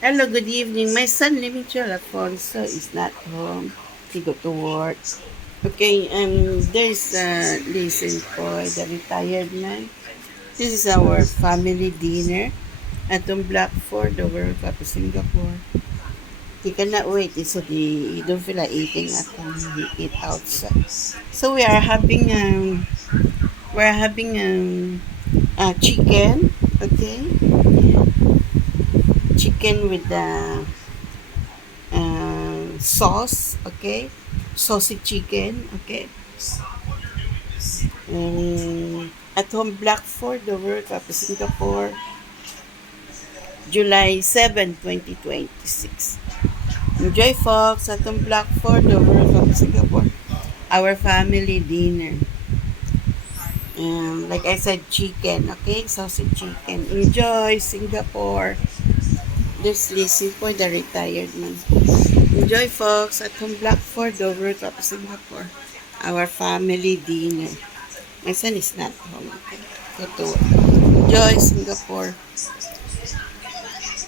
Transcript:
Hello, good evening. My son, Limichel Alfonso, is not home. He go to work. Okay, there's listen for the retired man. This is our family dinner at the Blackford, the World Cup of Singapore. He cannot wait. He said he don't feel like eating at home. He eat outside. So we are having chicken. Okay, chicken with the sauce, okay? Saucy chicken, okay? At home Blackford, the World Cup of Singapore, July 7, 2026. Enjoy, folks, at home Blackford, the World Cup of Singapore. Our family dinner. Like I said, chicken, okay? Sausage chicken. Enjoy, Singapore. There's Lizzie for the retired man. Enjoy, folks, at home Blackford, the World Cup of Singapore. Our family dinner. My son is not home. Okay? Go to work. Enjoy Singapore.